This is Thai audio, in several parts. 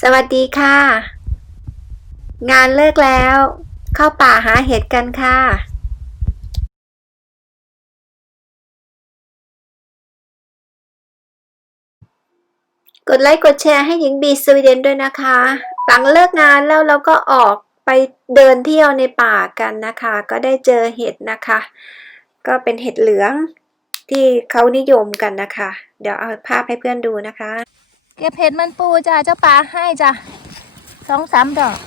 สวัสดีค่ะ งานเลิกแล้ว เข้าป่าหาเห็ดกันค่ะกดไลค์กดแชร์ให้หญิงบีสวีเดนด้วยนะคะ หลังเลิกงานแล้วเราก็ออกไปเดินเที่ยวในป่ากันนะคะ ก็ได้เจอเห็ดนะคะ ก็เป็นเห็ดเหลืองที่เขานิยมกันนะคะ เดี๋ยวเอาภาพให้เพื่อนดูนะคะ เก็บเห็ดมันปูจ้ะเจ้าป่าให้จ้ะสองสามดอก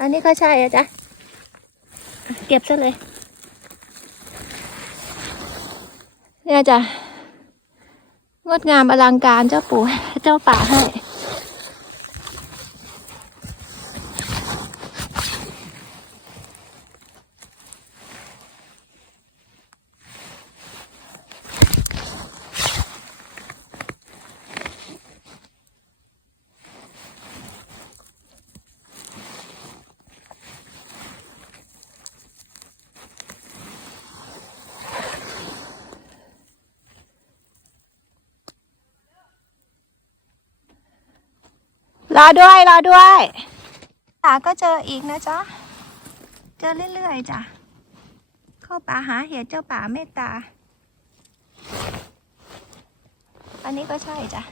อันนี้ก็ใช่อะจ้ะเก็บซะเลย เนี่ยจ้ะงดงามอลังการเจ้าปู่เจ้าป่าให้ รอด้วย รอด้วยป่าก็เจออีกนะจ๊ะ เจอเรื่อยๆจ้ะ เข้าป่าหาเห็ดเจ้าป่าเมตตา อันนี้ก็ใช่จ้ะ